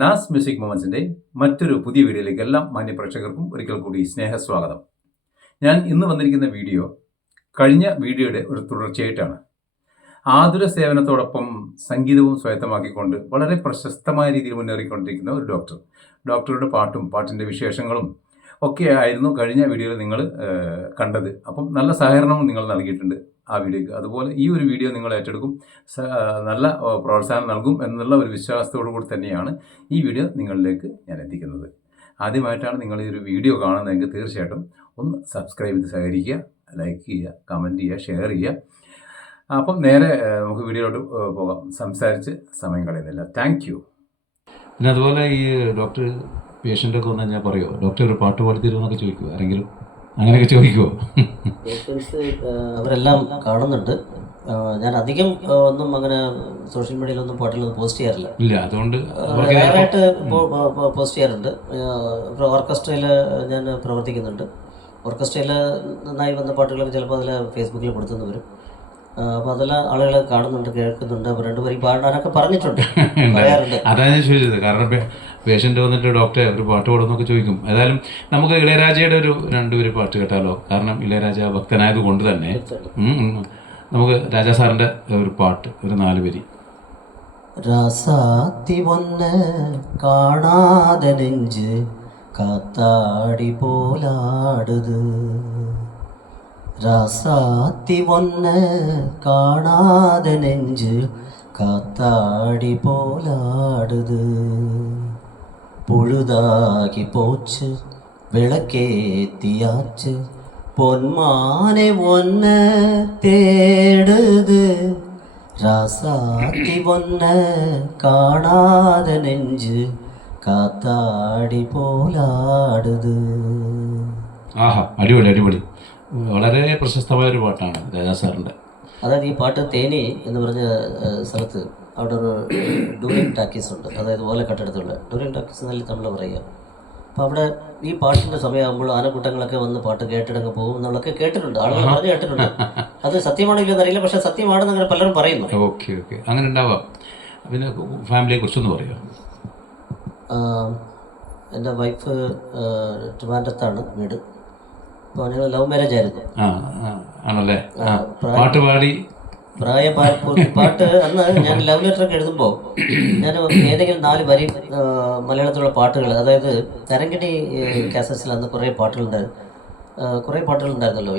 നാസ് music മൊമെന്റ്സിന്റെ മറ്റൊരു പുതിയ വീഡിയോയിലേക്ക് എല്ലാ മാന്യ പ്രേക്ഷകർക്കും ഒരിക്കൽ കൂടി സ്നേഹസ്വാഗതം. ഞാൻ ഇന്ന് വന്നിരിക്കുന്ന വീഡിയോ കഴിഞ്ഞ വീഡിയോയുടെ ഒരു തുടർച്ചയായിട്ടാണ്. ആതുര സേവനത്തോടൊപ്പം സംഗീതവും സ്വായത്തമാക്കിക്കൊണ്ട് വളരെ പ്രശസ്തമായ രീതിയിൽ മുന്നേറിക്കൊണ്ടിരിക്കുന്ന ഒരു ഡോക്ടറുടെ പാട്ടും പാട്ടിൻ്റെ വിശേഷങ്ങളും ഒക്കെ ആയിരുന്നു കഴിഞ്ഞ വീഡിയോയിൽ നിങ്ങൾ കണ്ടത്. അപ്പം നല്ല സഹകരണവും നിങ്ങൾ നൽകിയിട്ടുണ്ട് ആ വീഡിയോക്ക്. അതുപോലെ ഈ ഒരു വീഡിയോ നിങ്ങൾ ഏറ്റെടുക്കും, നല്ല പ്രോത്സാഹനം നൽകും എന്നുള്ള ഒരു വിശ്വാസത്തോടു കൂടി തന്നെയാണ് ഈ വീഡിയോ നിങ്ങളിലേക്ക് ഞാൻ എത്തിക്കുന്നത്. ആദ്യമായിട്ടാണ് നിങ്ങൾ ഈ ഒരു വീഡിയോ കാണുന്നതെങ്കിൽ തീർച്ചയായിട്ടും ഒന്ന് സബ്സ്ക്രൈബ് ചെയ്ത് സഹകരിക്കുക, ലൈക്ക് ചെയ്യുക, കമൻറ്റ് ചെയ്യുക, ഷെയർ ചെയ്യുക. അപ്പം നേരെ നമുക്ക് വീഡിയോയിലോട്ട് പോകാം. സംസാരിച്ച് സമയം കളയുന്നില്ല. Thank you. പിന്നെ അതുപോലെ ഈ ഡോക്ടർ പേഷ്യൻ്റൊക്കെ വന്നു കഴിഞ്ഞാൽ പറയുമോ, ഡോക്ടർ ഒരു പാട്ട് പാടിത്തരുമെന്നൊക്കെ ചോദിക്കുമോ? ആരെങ്കിലും അങ്ങനെയൊക്കെ ചോദിക്കുമോ? പേഷ്യൻസ് അവരെല്ലാം കാണുന്നുണ്ട്. ഞാൻ അധികം ഒന്നും അങ്ങനെ സോഷ്യൽ മീഡിയയിലൊന്നും പാട്ടിലൊന്നും പോസ്റ്റ് ചെയ്യാറില്ല. ഇല്ല, അതുകൊണ്ട് റയറായിട്ട് പോസ്റ്റ് ചെയ്യാറുണ്ട്. ഓർക്കസ്ട്രയിൽ ഞാൻ പ്രവർത്തിക്കുന്നുണ്ട്. ഓർക്കസ്ട്രയിൽ നന്നായി വന്ന പാട്ടുകളൊക്കെ ചിലപ്പോൾ അതിൽ ഫേസ്ബുക്കിൽ കൊടുത്തുനിന്ന് വരും. അപ്പോൾ അതെല്ലാം ആളുകൾ കാണുന്നുണ്ട്, കേൾക്കുന്നുണ്ട്. അപ്പോൾ രണ്ടുപേരും പാടാനൊക്കെ പറഞ്ഞിട്ടുണ്ട്, പറയാറുണ്ട്. അതാണ് ഞാൻ ചോദിച്ചത്. കാരണം പേഷ്യൻ്റ് വന്നിട്ട് ഡോക്ടറെ ഒരു പാട്ട് പാടുന്നൊക്കെ ചോദിക്കും. ഏതായാലും നമുക്ക് ഇളയരാജയുടെ ഒരു രണ്ടുപേര് പാട്ട് കേട്ടാലോ? കാരണം ഇളയരാജ ഭക്തനായത് കൊണ്ട് തന്നെ നമുക്ക് രാജാ സാറിൻ്റെ ഒരു പാട്ട്, ഒരു 4 വരി. രാസാത്തി വന്ന് കാണാതെ നെഞ്ച് കാത്താടി പോലാടുത്. രാസാത്തി വന്ന് കാണാതെ നെഞ്ച് കാത്താടി പോലാടുത്. പൊഴുതാകി പോച്ച് വിളക്കേത്തിയാച്ച് പൊന്മാനെ ഒന്ന് തേടുത്. രാസാത്തി വന്ന് കാണാതെ നെഞ്ച് കാത്താടി പോലാടുത്. ആഹാ, അടിപൊളി അടിപൊളി. വളരെ പ്രശസ്തമായൊരു പാട്ടാണ് രാജാ സാറിൻ്റെ. അതായത് ഈ പാട്ട് തേനി എന്ന് പറഞ്ഞ സ്ഥലത്ത് അവിടെ ഒരു ഡൂറിങ് ടാക്കീസ് ഉണ്ട്. അതായത് ഓല കെട്ടിടത്തുള്ള ഡൂറിങ് ടാക്കീസ് എന്നല്ല നമ്മൾ പറയുക. അപ്പോൾ അവിടെ ഈ പാട്ടിൻ്റെ സമയമാകുമ്പോൾ ആനക്കൂട്ടങ്ങളൊക്കെ വന്ന് പാട്ട് കേട്ടിടങ്ങ് പോകും എന്നുള്ളതൊക്കെ കേട്ടിട്ടുണ്ട്, ആളുകൾ പറഞ്ഞു കേട്ടിട്ടുണ്ട്. അത് സത്യമാണെങ്കിലും എന്നറിയില്ല, പക്ഷേ സത്യമാണെന്ന് അങ്ങനെ പലരും പറയുന്നു. ഓക്കെ ഓക്കെ, അങ്ങനെ ഉണ്ടാവാം. പിന്നെ ഫാമിലിയെ കുറിച്ചൊന്ന് പറയാം. എൻ്റെ വൈഫ് ട്രിവാൻഡ്രത്താണ് വീട്. അപ്പോൾ ഞങ്ങൾ ലവ് മാരേജ് ആയിരുന്നു. ആണല്ലേ? പാട്ട് പാടി പാട്ട് അന്ന് ഞാൻ ലവ് ലെറ്ററൊക്കെ എഴുതുമ്പോൾ ഞാൻ ഏതെങ്കിലും 4 വരി മലയാളത്തിലുള്ള പാട്ടുകൾ, അതായത് തരങ്കിണി കാസറ്റ്സിൽ അന്ന് കുറേ പാട്ടുകളുണ്ടായിരുന്നല്ലോ,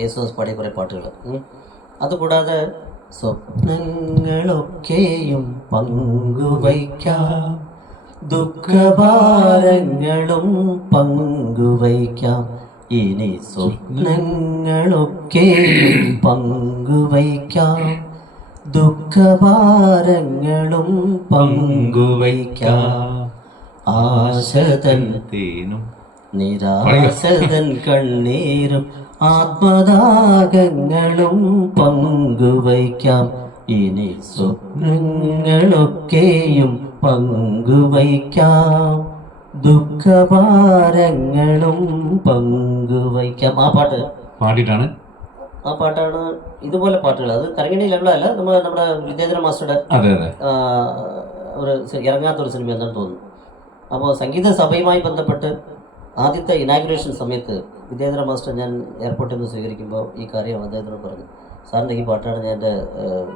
യേശുദാസ് പാടിയ കുറേ പാട്ടുകൾ. അതുകൂടാതെ സ്വപ്നങ്ങളൊക്കെയും പങ്കുവയ്ക്കാം, ദുഃഖഭാരങ്ങളും പങ്കുവയ്ക്കാം, ഇനി സ്വപ്നങ്ങളൊക്കെയും പങ്കുവയ്ക്കാം, ദുഃഖഭാരങ്ങളും പങ്കുവയ്ക്കാം. ആശതൻ തേനും നിരാശതൻ കണ്ണീരും ആത്മദാഹങ്ങളും പങ്കുവയ്ക്കാം, ഇനി സ്വപ്നങ്ങളൊക്കെയും പങ്കുവയ്ക്കാം, ദുഃഖഭാരങ്ങളും പങ്കുവയ്ക്കാം. ആ പാട്ട് പാടിയിട്ടാണ്. ആ പാട്ടാണ്. ഇതുപോലെ പാട്ടുകൾ അത് തരങ്ങിണിയിലുള്ളതല്ല, നമ്മുടെ വിദ്യാധര മാസ്റ്ററുടെ ഒരു ഇറങ്ങാത്തൊരു സിനിമ എന്താണെന്ന് തോന്നുന്നു. അപ്പോൾ സംഗീത സഭയുമായി ബന്ധപ്പെട്ട് ആദ്യത്തെ ഇനാഗുറേഷൻ സമയത്ത് വിദ്യാധര മാസ്റ്റർ ഞാൻ എയർപോർട്ടിൽ നിന്ന് സ്വീകരിക്കുമ്പോൾ ഈ കാര്യം അദ്ദേഹത്തിനോട് പറഞ്ഞു, സാറിൻ്റെ ഈ പാട്ടാണ് ഞാൻ എൻ്റെ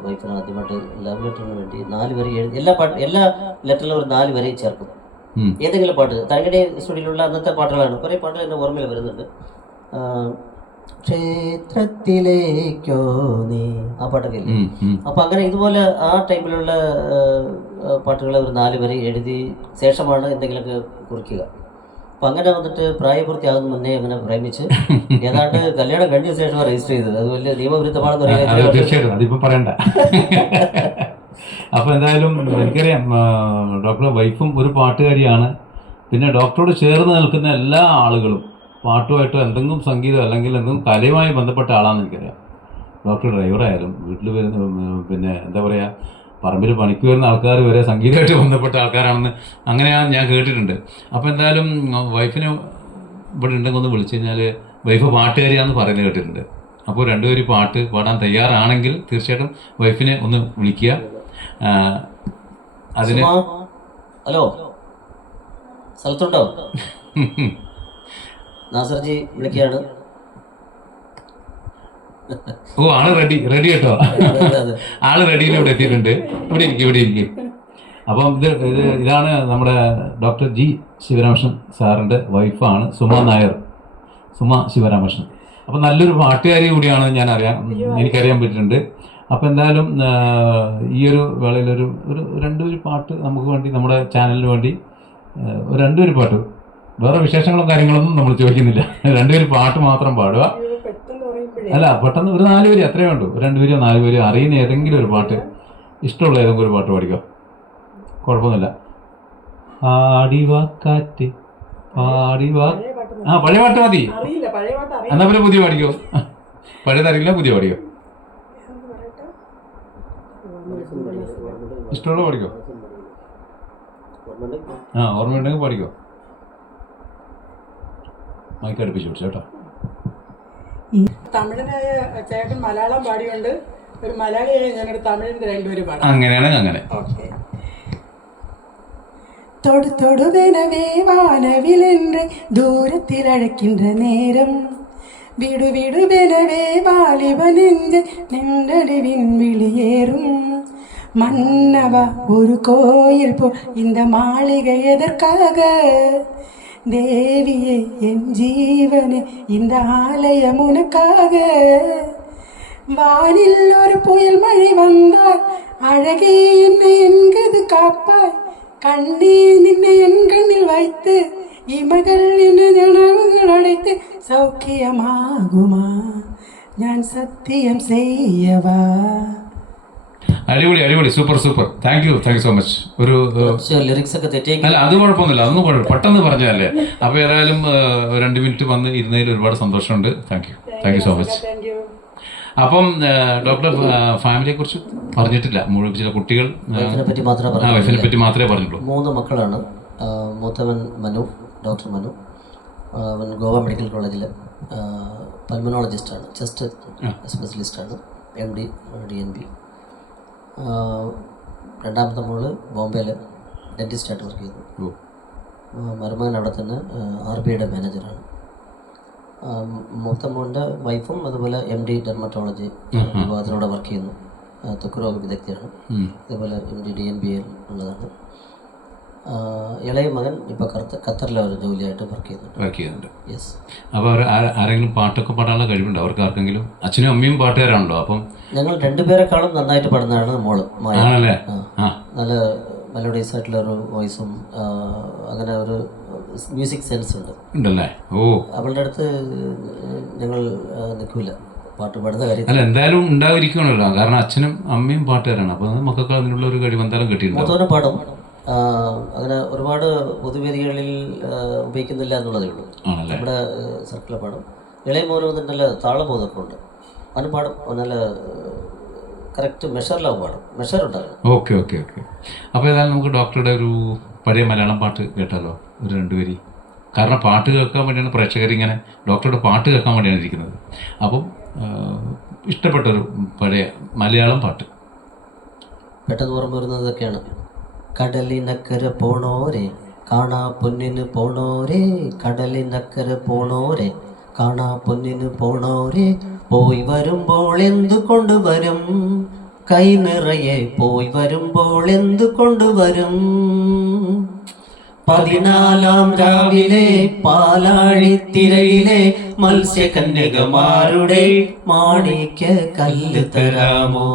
വൈഫിന് ആദ്യമായിട്ട് ലവ് ലെറ്ററിന് വേണ്ടി 4 വരി എഴുതി. എല്ലാ ലെറ്ററിലും ഒരു 4 വരി ചേർക്കും, ഏതെങ്കിലും പാട്ട്. തരങ്ങണി സ്റ്റുഡിയോയിലുള്ള അന്നത്തെ പാട്ടുകളാണ്. കുറേ പാട്ടുകൾ എൻ്റെ ഓർമ്മയിൽ വരുന്നുണ്ട്. ക്ഷേത്രത്തിലേക്കോ നീ, ആ പാട്ടൊക്കെ ഇല്ലേ? അപ്പം അങ്ങനെ ഇതുപോലെ ആ ടൈമിലുള്ള പാട്ടുകൾ ഒരു 4 വരി എഴുതി ശേഷമാണ് എന്തെങ്കിലുമൊക്കെ കുറിക്കുക. അപ്പം അങ്ങനെ വന്നിട്ട് പ്രായപൂർത്തിയാകുന്ന മുന്നേ അങ്ങനെ പ്രേമിച്ച് ഏതാണ്ട് കല്യാണം കഴിഞ്ഞ ശേഷമാണ് രജിസ്റ്റർ ചെയ്തത്. അത് വലിയ നിയമവിരുദ്ധമാണെന്ന് പറയുന്നത്. അപ്പോൾ എന്തായാലും എനിക്കറിയാം ഡോക്ടറുടെ വൈഫും ഒരു പാട്ടുകാരിയാണ്. പിന്നെ ഡോക്ടറോട് ചേർന്ന് നിൽക്കുന്ന എല്ലാ ആളുകളും പാട്ടുമായിട്ട് എന്തെങ്കിലും സംഗീതം അല്ലെങ്കിൽ എന്തെങ്കിലും കലയുമായി ബന്ധപ്പെട്ട ആളാണെന്ന് എനിക്കറിയാം. ഡോക്ടർ ഡ്രൈവറായാലും വീട്ടിൽ വരുന്ന, പിന്നെ എന്താ പറയുക, പറമ്പിൽ പണിക്ക് വരുന്ന ആൾക്കാർ വരെ സംഗീതമായിട്ട് ബന്ധപ്പെട്ട ആൾക്കാരാണെന്ന് അങ്ങനെയാണ് ഞാൻ കേട്ടിട്ടുണ്ട്. അപ്പോൾ എന്തായാലും വൈഫിനെ ഇവിടെ ഉണ്ടെങ്കിൽ ഒന്ന് വിളിച്ചു കഴിഞ്ഞാൽ വൈഫ് പാട്ടുകാരിയാണെന്ന് പറയുന്നത് കേട്ടിട്ടുണ്ട്. അപ്പോൾ രണ്ടുപേരും പാട്ട് പാടാൻ തയ്യാറാണെങ്കിൽ തീർച്ചയായിട്ടും വൈഫിനെ ഒന്ന് വിളിക്കുക. അതിന് ഹലോ, സ്ഥലത്തുണ്ടോ? നാസർജി വിളിക്കുകയാണ്. ഓ, ആള് റെഡി കേട്ടോ. ആള് റെഡിയിൽ ഇവിടെ എത്തിയിട്ടുണ്ട്. ഇവിടെ ഇരിക്കും. അപ്പം ഇതാണ് നമ്മുടെ ഡോക്ടർ ജി ശിവരാമകൃഷ്ണൻ സാറിൻ്റെ വൈഫാണ് സുമ ശിവരാമകൃഷ്ണൻ. അപ്പം നല്ലൊരു പാട്ടുകാരി കൂടിയാണ് എനിക്കറിയാൻ പറ്റിയിട്ടുണ്ട്. അപ്പം എന്തായാലും ഈ ഒരു വേളയിലൊരു രണ്ടുപേര് പാട്ട് നമുക്ക് വേണ്ടി, നമ്മുടെ ചാനലിന് വേണ്ടി രണ്ടുപേര് പാട്ട്, വേറെ വിശേഷങ്ങളും കാര്യങ്ങളൊന്നും നമ്മൾ ചോദിക്കുന്നില്ല. രണ്ടുപേര് പാട്ട് മാത്രം പാടുക. അല്ല, പെട്ടെന്ന് ഒരു 4 പേര് അത്രയേ ഉള്ളൂ. 2 പേരോ 4 പേരോ അറിയുന്ന ഏതെങ്കിലും ഒരു പാട്ട്, ഇഷ്ടമുള്ള ഏതെങ്കിലും ഒരു പാട്ട് പാടിക്കോ, കുഴപ്പമൊന്നുമില്ല. പാടിവാ കാറ്റ് പാടിവാ. പഴയ പാട്ട് മതി. എന്നാ പിന്നെ പുതിയ പാടിക്കോ. പഴയതറിയില്ല, പുതിയ പാടിക്കോ. ഇഷ്ടമുള്ള പാടിക്കോ. ഓർമ്മയുണ്ടെങ്കിൽ പാടിക്കോ. മൈക്ക് അടുപ്പിച്ചു പിടിച്ചു കേട്ടോ. തമിഴനായ ചേട്ടൻ മലയാളം പാടിയുണ്ട്. ഒരു മലയാളിയായ ഞാനൊരു തമിഴിന്റെ 2 പേര് പാടാം. അങ്ങനെയാണെങ്കിൽ അങ്ങനെ. தொடு தொடுவெனவே வானவிலென்று தூரத்தில் அழைக்கின்ற நேரம், விடு விடுவெனவே வாலிப நெஞ்சு நின்றடிவின் வெளியேறும். மன்னவா ஒரு கோயில் போல் இந்த மாளிகை எதற்காக, தேவியே என் ஜீவனே இந்த ஆலயம் உனக்காக. வானில் ஒரு புயல் மழை வந்தால் அழகே என்னை என்கது காப்பாய், கண்ணே நின்னை என் கண்ணில் வைத்து இமகள் என்ற நினைவுகள் அடைத்து സൗഖ്യമാകുമാ ഞാൻ സത്യം ചെയ്യവാ. അടിപൊളി, super. Thank you so much. ഒരു ലിറിക്സ് ഒക്കെ തെറ്റിയേക്കും. അല്ല, അത് കുഴപ്പമൊന്നുമില്ല, അതൊന്നും കുഴപ്പമില്ല, പെട്ടെന്ന് പറഞ്ഞല്ലേ. അപ്പോൾ ഏതായാലും 2 മിനിറ്റ് വന്ന് ഇരുന്നതിൽ ഒരുപാട് സന്തോഷമുണ്ട്. Thank you so much. അപ്പം ഡോക്ടർ ഫാമിലിയെ കുറിച്ച് പറഞ്ഞിട്ടില്ല, മുഴുവൻ ചില കുട്ടികൾ വൈഫിനെ പറ്റി മാത്രമേ പറഞ്ഞുള്ളൂ. 3 മക്കളാണ്. മൂത്തവൻ മനു, ഡോക്ടർ മനു. അവൻ ഗോവ മെഡിക്കൽ കോളേജിൽ പൾമനോളജിസ്റ്റാണ്, ചെസ്റ്റ് സ്പെഷ്യലിസ്റ്റാണ്, MD DNB. രണ്ടാമത്തെ മോള് ബോംബെയിൽ ഡെൻറ്റിസ്റ്റായിട്ട് വർക്ക് ചെയ്യുന്നു. മരുമകൻ അവിടെ തന്നെ RBIയുടെ മാനേജറാണ്. മൂത്ത മോൻ്റെ വൈഫും അതുപോലെ MD ഡെർമറ്റോളജി വിഭാഗത്തിലൂടെ വർക്ക് ചെയ്യുന്നു, ത്വക്ക് വിദഗ്ധയാണ്. അതുപോലെ MD DNBയിൽ ഉള്ളതാണ്. ഇളയ മകൻ ഇപ്പോൾ ഖത്തറിലെ ഒരു ജോലിയായിട്ട് വർക്ക് ചെയ്യുന്നുണ്ട്. യെസ്. അപ്പോൾ ആരെങ്കിലും പാട്ടൊക്കെ പാടാനുള്ള കഴിവുണ്ടോ അവർക്ക് ആർക്കെങ്കിലും? അച്ഛനും അമ്മയും പാട്ടുകാരാണല്ലോ. അപ്പം ഞങ്ങൾ 2 പേരെക്കാളും നന്നായിട്ട് പാടുന്നതാണ് മോള് മായ. ആണല്ലേ? നല്ല മെലോഡീസ് ആയിട്ടുള്ളൊരു വോയിസും അങ്ങനെ ഒരു മ്യൂസിക് സെൻസ് ഉണ്ടല്ലേ? ഓ, അവളുടെ അടുത്ത് ഞങ്ങൾ നിൽക്കില്ല പാട്ട് പാടുന്ന കാര്യം. അല്ല, എന്തായാലും ഉണ്ടായിരിക്കണല്ലോ, കാരണം അച്ഛനും അമ്മയും പാട്ടുകാരാണ്. അപ്പോൾ മക്കൾക്ക് അതിനുള്ള ഒരു കഴിവ് എന്തായാലും കിട്ടിയിട്ടുണ്ട്. മൂത്തവനും പാടും. അങ്ങനെ ഒരുപാട് പൊതുവേദികളിൽ ഉപയോഗിക്കുന്നില്ല എന്നുള്ളതേ ഉള്ളൂ. നമ്മുടെ സർക്കിളിൽ പാടും. ഇളയ മോനും നല്ല താളബോധമൊക്കെ ഉണ്ട്. അവന് പാടും, നല്ല കറക്റ്റ് മെഷറിലാവും പാടും, മെഷറുണ്ടാകും. ഓക്കെ. അപ്പോൾ ഏതായാലും നമുക്ക് ഡോക്ടറുടെ ഒരു പഴയ മലയാളം പാട്ട് കേട്ടാലോ, ഒരു 2 വരി. കാരണം പാട്ട് കേൾക്കാൻ വേണ്ടിയാണ് പ്രേക്ഷകരിങ്ങനെ ഡോക്ടറുടെ പാട്ട് കേൾക്കാൻ വേണ്ടിയാണ് ഇരിക്കുന്നത്. അപ്പം ഇഷ്ടപ്പെട്ടൊരു പഴയ മലയാളം പാട്ട് പെട്ടെന്ന് ഓർമ്മ വരുന്നതൊക്കെയാണ്. കടലിനക്കര പോണോരെ കാണാ പൊന്നിന് പോണോരെ, കടലിനക്കര പോണോരെ കാണാ പൊന്നിന് പോണോരെ, പോയി വരുമ്പോൾ എന്തു കൊണ്ടുവരും, കൈ നിറയെ പോയി വരുമ്പോൾ എന്തു കൊണ്ടുവരും. 14-ാം രാവിലെ പാലാഴിത്തിരയിലെ മത്സ്യകന്യകമാരുടെ മാണിക്യ കല്ല് തരാമോ.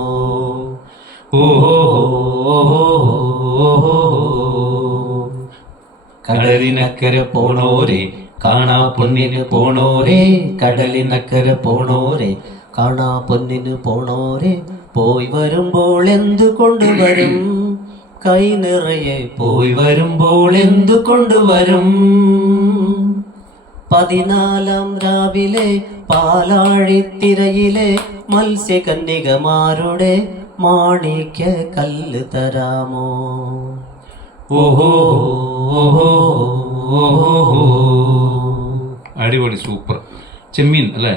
കടലിനക്കര പോണോരെ കാണാ പൊന്നിന് പോണോരെ, കടലിനക്കര പോണോരെ കാണാ പൊന്നിന് പോണോരെ, പോയി വരുമ്പോൾ എന്തു കൊണ്ടുവരും, കൈ നിറയെ പോയി വരുമ്പോൾ എന്തു കൊണ്ടുവരും. 14-ാം രാവിലെ പാലാഴിത്തിരയിലെ മത്സ്യകന്യകമാരുടെ മാണിക്യ കല്ല് തരാമോ. അടിപൊളി, സൂപ്പർ. ചെമ്മീൻ അല്ലേ?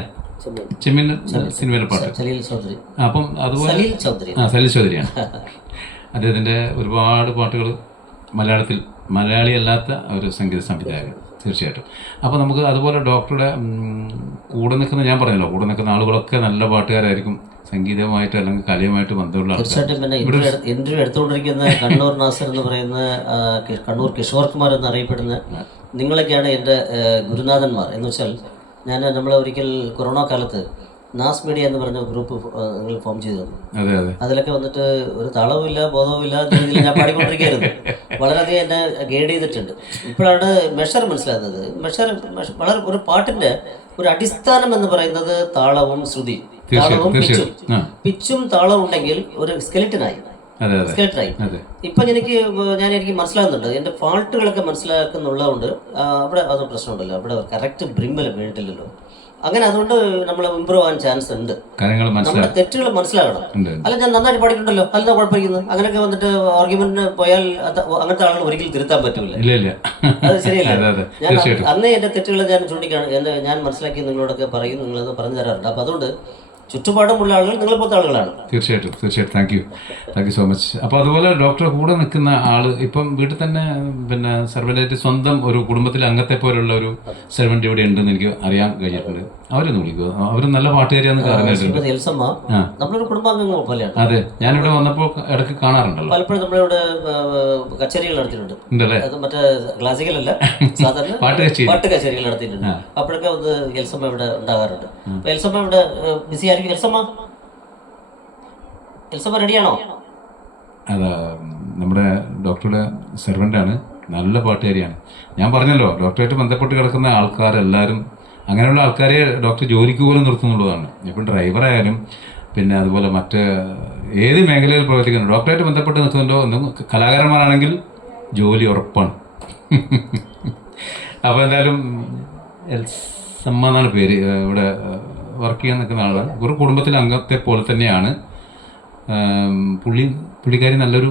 ചെമ്മീൻ സിനിമയിലെ പാട്ട്. സലീൽ ചൗധരി. അപ്പം അതുപോലെ സലീൽ ചൗധരിയാണ്. അദ്ദേഹത്തിൻ്റെ ഒരുപാട് പാട്ടുകൾ മലയാളിയല്ലാത്ത ഒരു സംഗീത സംവിധായകൻ തീർച്ചയായിട്ടും. അപ്പോൾ നമുക്ക് അതുപോലെ ഡോക്ടറുടെ കൂടെ നിൽക്കുന്ന, ഞാൻ പറഞ്ഞല്ലോ, കൂടെ നിൽക്കുന്ന ആളുകളൊക്കെ നല്ല പാട്ടുകാരായിരിക്കും, സംഗീതമായിട്ട് അല്ലെങ്കിൽ കലയുമായിട്ട് ബന്ധമുള്ള ആൾക്കാർ. തീർച്ചയായിട്ടും. പിന്നെ ഇന്റർവ്യൂ എടുത്തുകൊണ്ടിരിക്കുന്ന കണ്ണൂർ നാസർ എന്ന് പറയുന്ന, കണ്ണൂർ കിഷോർ കുമാർ എന്നറിയപ്പെടുന്ന നിങ്ങളൊക്കെയാണ് എൻ്റെ ഗുരുനാഥന്മാർ. എന്ന് വെച്ചാൽ നമ്മൾ ഒരിക്കൽ കൊറോണ കാലത്ത് നാസ് മീഡിയ എന്ന് പറഞ്ഞ ഗ്രൂപ്പ് നിങ്ങൾ ഫോം ചെയ്തു തന്നു. അതിലൊക്കെ വന്നിട്ട് ഒരു താളവുമില്ല ബോധവുമില്ല രീതിയിൽ ഞാൻ പാടിക്കൊണ്ടിരിക്കുകയായിരുന്നു. വളരെയധികം എന്നെ ഗൈഡ് ചെയ്തിട്ടുണ്ട്. ഇപ്പോഴാണ് മെഷർ മനസ്സിലാകുന്നത്. വളരെ ഒരു പാട്ടിന്റെ ഒരു അടിസ്ഥാനം എന്ന് പറയുന്നത് താളവും ശ്രുതി, താളവും പിച്ചും താളവും ഉണ്ടെങ്കിൽ ഒരു സ്കെലിറ്റനായി. ഇപ്പൊ എനിക്ക് മനസ്സിലാകുന്നുണ്ട്. എന്റെ ഫാൾട്ടുകളൊക്കെ മനസ്സിലാക്കുന്നുള്ളതുകൊണ്ട് അവിടെ അത് പ്രശ്നമുണ്ടല്ലോ, അവിടെ കറക്റ്റ് ബ്രിമ്മൽ വീണിട്ടില്ലല്ലോ. അങ്ങനെ അതുകൊണ്ട് നമ്മൾ ഇമ്പ്രൂവ് ആവാൻ ചാൻസ് ഉണ്ട്. നമ്മുടെ തെറ്റുകൾ മനസ്സിലാകണം. അല്ല, ഞാൻ നന്നായിട്ട് പാടിയിട്ടുണ്ടല്ലോ, അല്ല കുഴപ്പമിരിക്കുന്നു, അങ്ങനെയൊക്കെ വന്നിട്ട് ആർഗ്യുമെന്റിന് പോയാൽ അങ്ങനത്തെ ആളുകൾ ഒരിക്കലും തിരുത്താൻ പറ്റൂല. അത് ശരിയല്ല. ഞാൻ അന്നേ എന്റെ തെറ്റുകൾ ഞാൻ ചൂണ്ടിക്കാണ്, ഞാൻ മനസ്സിലാക്കി നിങ്ങളോടൊക്കെ പറയും, നിങ്ങളത് പറഞ്ഞു തരാറുണ്ട്. അപ്പൊ അതുകൊണ്ട് ചുറ്റുപാടുമുള്ള ആളുകൾ നിങ്ങളെപ്പോലത്തെ ആളുകളാണ്. തീർച്ചയായിട്ടും. Thank you so much. അപ്പോൾ അതുപോലെ ഡോക്ടറെ കൂടെ നിൽക്കുന്ന ആള് ഇപ്പം വീട്ടിൽ തന്നെ പിന്നെ സെർവൻ്റായിട്ട് സ്വന്തം ഒരു കുടുംബത്തിലെ അംഗത്തെ പോലുള്ള ഒരു സെർവൻ്റ് ഇവിടെ ഉണ്ടെന്ന് എനിക്ക് അറിയാൻ കഴിഞ്ഞിട്ടുണ്ട്. അവരൊന്ന് വിളിക്കുക, അവർ നല്ല പാട്ടുകാരിയാന്ന് പറഞ്ഞിട്ടുണ്ട്. നമ്മളൊരു കുടുംബാംഗങ്ങൾ പോലെയാണ്. അതെ, ഞാനിവിടെ വന്നപ്പോൾ ഇടയ്ക്ക് കാണാറുണ്ടല്ലോ. പലപ്പോഴും നമ്മളിവിടെ കച്ചേരികൾ നടത്തിയിട്ടുണ്ട്. അത് മറ്റേ ക്ലാസിക്കൽ അല്ല, സാധാരണ പാട്ട് കച്ചേരികൾ നടത്തിയിട്ടുണ്ട്. അപ്പോഴൊക്കെ ഒന്ന് എൽസമ്മ ഇവിടെ ഉണ്ടാകാറുണ്ട്. അപ്പൊ എൽസമ്മ ഇവിടെ ബിസി ആയിരിക്കും. എൽസമ്മ റെഡിയാണോ? അതാ നമ്മുടെ ഡോക്ടറുടെ സെർവൻ്റാണ്, നല്ല പാട്ടുകാരിയാണ്. ഞാൻ പറഞ്ഞല്ലോ, ഡോക്ടറായിട്ട് ബന്ധപ്പെട്ട് കിടക്കുന്ന ആൾക്കാരെല്ലാവരും അങ്ങനെയുള്ള ആൾക്കാരെ ഡോക്ടർ ജോലിക്ക് പോലും നിർത്തുന്നുള്ളതാണ്. ഇപ്പം ഡ്രൈവറായാലും പിന്നെ അതുപോലെ മറ്റ് ഏത് മേഖലയിൽ പ്രവർത്തിക്കുന്നു, ഡോക്ടറായിട്ട് ബന്ധപ്പെട്ട് നിൽക്കുന്നുണ്ടോ എന്നും കലാകാരന്മാരാണെങ്കിൽ ജോലി ഉറപ്പാണ്. അപ്പോൾ എന്തായാലും എൽസമ്മ എന്നാണ് പേര്. ഇവിടെ വർക്ക് ചെയ്യാൻ നിൽക്കുന്ന ആളാണ്. ഒരു കുടുംബത്തിലെ അംഗത്തെ പോലെ തന്നെയാണ്. പുള്ളിക്കാരി നല്ലൊരു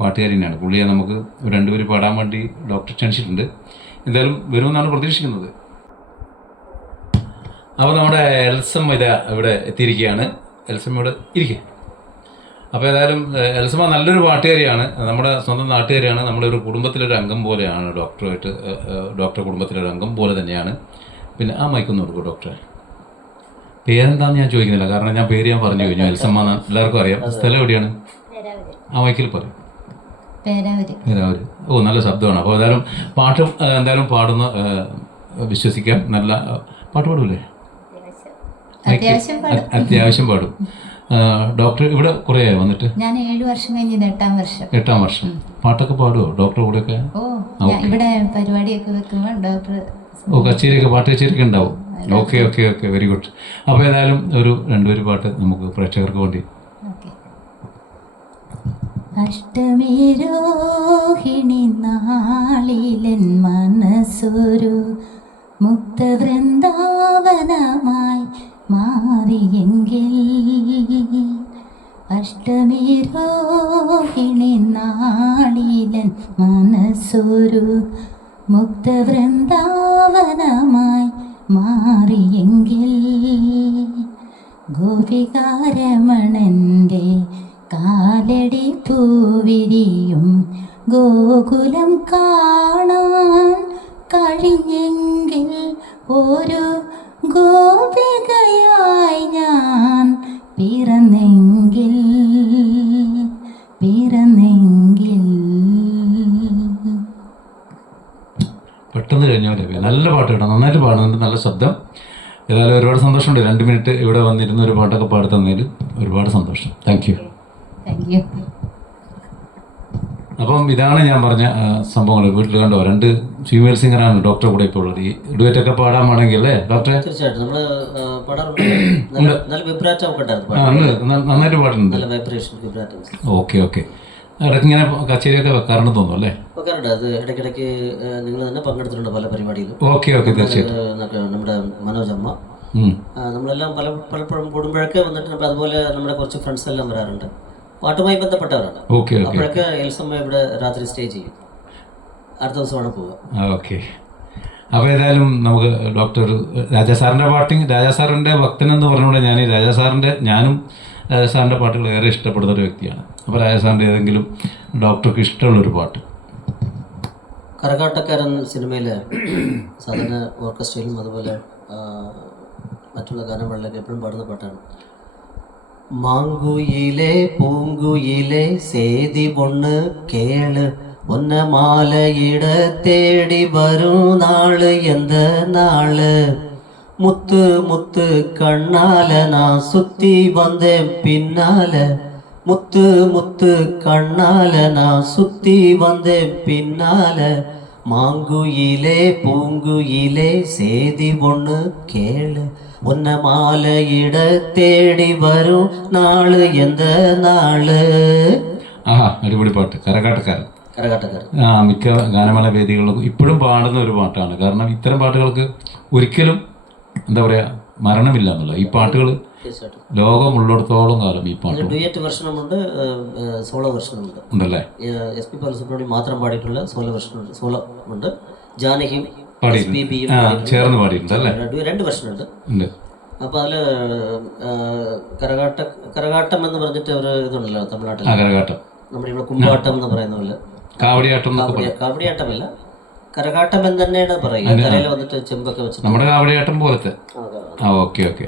പാട്ടുകാരി തന്നെയാണ്. പുള്ളിയെ നമുക്ക് രണ്ടുപേര് പാടാൻ വേണ്ടി ഡോക്ടർ ക്ഷണിച്ചിട്ടുണ്ട്. എന്തായാലും വരുമെന്നാണ് പ്രതീക്ഷിക്കുന്നത്. അപ്പോൾ നമ്മുടെ എൽസമ്മ ഇവിടെ എത്തിയിരിക്കുകയാണ്. എൽസമ്മ ഇവിടെ ഇരിക്കുക. അപ്പോൾ ഏതായാലും എൽസമ്മ നല്ലൊരു പാട്ടുകാരിയാണ്, നമ്മുടെ സ്വന്തം നാട്ടുകാരിയാണ്. നമ്മുടെ ഒരു കുടുംബത്തിലൊരു അംഗം പോലെയാണ് ഡോക്ടർ കുടുംബത്തിലൊരു അംഗം പോലെ തന്നെയാണ്. പിന്നെ ആ മൈക്കൊന്ന് കൊടുക്കും ഡോക്ടറെ. പേരെന്താന്ന് ഞാൻ ചോദിക്കുന്നില്ല, കാരണം ഞാൻ പേര് ഞാൻ പറഞ്ഞു കഴിഞ്ഞു. എൽസമ്മ എല്ലാവർക്കും അറിയാം. സ്ഥലം എവിടെയാണ്? ആ മൈക്കിൽ പറയും. പേരാവൂര്. ഓ, നല്ല ശബ്ദമാണ്. അപ്പോൾ ഏതായാലും പാട്ട് എന്തായാലും പാടുന്ന വിശ്വസിക്കാം. നല്ല പാട്ട് പാടൂലേ? അത്യാവശ്യം പാടും. ഡോക്ടർ ഇവിടെ കുറേ വന്നിട്ട്? ഞാൻ 7 വർഷം കഴിഞ്ഞത് 8ാം വർഷം. പാട്ടൊക്കെ പാടുമോ ഡോക്ടർ കൂടെയൊക്കെ? ഇവിടെ പരിപാടിയൊക്കെ വെക്കുമ്പോൾ ഡോക്ടർ കച്ചേരിയൊക്കെ, പാട്ട് കച്ചേരിയൊക്കെ ഉണ്ടാവും. Okay, very good. അപ്പോൾ ഏതായാലും ഒരു 2 പാട്ട് നമുക്ക് പ്രേക്ഷകർക്ക് വേണ്ടി. അഷ്ടമി രോഹിണി നാളിലൻ മനസ്സൊരു മുക്തവൃന്ദാവനമായി മാറിയെങ്കിൽ, അഷ്ടമി രോഹിണി നാളിലൻ മനസ്സൊരു മുക്തവൃന്ദാവനമായി മാറിയെങ്കിൽ, ഗോപികാരമണന്റെ കാലടി പൂവിരിയും ഗോകുലം കാണാൻ കഴിഞ്ഞെങ്കിൽ, ഒരു ഗോപികയായി ഞാൻ പിറന്നെങ്കിൽ. പെട്ടെന്ന് കഴിഞ്ഞാൽ നല്ല പാട്ട് കേട്ടോ, നന്നായിട്ട് പാടുന്നുണ്ട്, നല്ല ശബ്ദം. ഏതായാലും ഒരുപാട് സന്തോഷമുണ്ട്. 2 മിനിറ്റ് ഇവിടെ വന്നിരുന്ന ഒരു പാട്ടൊക്കെ പാടി തന്നതിൽ ഒരുപാട് സന്തോഷം. Thank you. അപ്പം ഇതാണ് ഞാൻ പറഞ്ഞ സംഭവങ്ങൾ. വീട്ടിൽ കണ്ടോ, 2 ഫീമെയിൽ സിംഗറാണ് ഡോക്ടറെ കൂടെ ഇപ്പോൾ ഉള്ളത്. ഈ ഡുവറ്റൊക്കെ പാടാൻ വേണമെങ്കിൽ അല്ലേ ഡോക്ടറെ? തീർച്ചയായിട്ടും നമ്മൾ പാടാറുണ്ട്. നന്നായിട്ട് പാടുന്നുണ്ട്. ഓക്കെ. ഇടയ്ക്ക് ഇങ്ങനെ കച്ചേരിയൊക്കെ വെക്കാറുണ്ട് തോന്നുന്നു അല്ലേ? വെക്കാറുണ്ട്. അത് ഇടയ്ക്കിടയ്ക്ക് നിങ്ങൾ തന്നെ പങ്കെടുത്തിട്ടുണ്ട് പല പരിപാടിയിലും. ഓക്കെ, തീർച്ചയായിട്ടും. നമ്മുടെ മനോജമ്മ, നമ്മളെല്ലാം പലപ്പോഴും കൂടുമ്പോഴൊക്കെ വന്നിട്ട് അതുപോലെ നമ്മുടെ കുറച്ച് ഫ്രണ്ട്സ് എല്ലാം വരാറുണ്ട്, പാട്ടുമായി ബന്ധപ്പെട്ടവരാണ്. അപ്പോഴൊക്കെ എൽസമ്മ ഇവിടെ രാത്രി സ്റ്റേ ചെയ്യും. അടുത്ത ദിവസമാണ് പോവുക. ഓക്കെ. അപ്പോൾ ഏതായാലും നമുക്ക് ഡോക്ടർ രാജാസാറിൻ്റെ രാജാസാറിൻ്റെ ഭക്തൻ എന്ന് പറഞ്ഞുകൊണ്ട് ഞാനും രാജാസാറിൻ്റെ പാട്ടുകൾ ഏറെ ഇഷ്ടപ്പെടുന്ന ഒരു വ്യക്തിയാണ്. അപ്പോൾ രാജാസാറിൻ്റെ ഏതെങ്കിലും ഡോക്ടർക്ക് ഇഷ്ടമുള്ളൊരു പാട്ട് കരകാട്ടക്കാരൻ സിനിമയിൽ സാധാരണ ഓർക്കസ്ട്രയിലും അതുപോലെ മറ്റുള്ള ഗാനങ്ങളിലൊക്കെ എപ്പോഴും പാടുന്ന പാട്ടാണ്. மாங்குயிலே பூங்குயிலே சேதி ஒன்று கேளு, உன்ன மாலையிட தேடி வரும் நாளு எந்த நாளு, முத்து முத்து கண்ணால நான் சுத்தி வந்தேன் பின்னால, முத்து முத்து கண்ணால நான் சுத்தி வந்தேன் பின்னால, மாங்குயிலே பூங்குயிலே சேதி ஒன்று கேளு, உன்ன மாலையிட தேடி வரும் നാള് എന്ത നാള്. ആഹാ, അടിപൊളി പാട്ട്. കരകാട്ടക്കാരൻ. മിക്ക ഗാനമേള വേദികളിലും ഇപ്പോഴും പാടുന്ന ഒരു പാട്ടാണ്. കാരണം ഇത്തരം പാട്ടുകൾക്ക് ഒരിക്കലും എന്താ പറയാ മരണമില്ല എന്നുള്ളത്. ഈ പാട്ടുകൾ ലോകം ഉള്ളിടത്തോളം കാലം ഈ പാട്ട് ഡ്യുയറ്റ് വെർഷനുമുണ്ട്, സോളോ വെർഷനുമുണ്ട്. ഉണ്ടല്ലേ? SP ബാലസുബ്രഹ്മണ്യം മാത്രം പാടിയിട്ടുള്ള സോളോ വെർഷനുണ്ട്, സോളോ ഉണ്ട്. ജാനകിയും ചേർന്ന് പാടിയിട്ടുണ്ട് അല്ലേ? 2 വെർഷനുണ്ട്. അപ്പോൾ അതിൽ കരകാട്ടം എന്ന് പറഞ്ഞിട്ട് ഒരു ഇതുണ്ടല്ലോ തമിഴ്നാട്ടിൽ. കരകാട്ടം നമ്മുടെ ഇവിടെ കുമ്പാട്ടം എന്ന് പറയുന്ന പോലെ. കാവടിയാട്ടമല്ല, കരകാട്ടം എന്ന് തന്നെയാണ് പറയുക. കരയിൽ വന്നിട്ട് ചെമ്പൊക്കെ വെച്ചിട്ട് നമ്മുടെ കാവടിയാട്ടം പോലത്തെ. ഓക്കെ.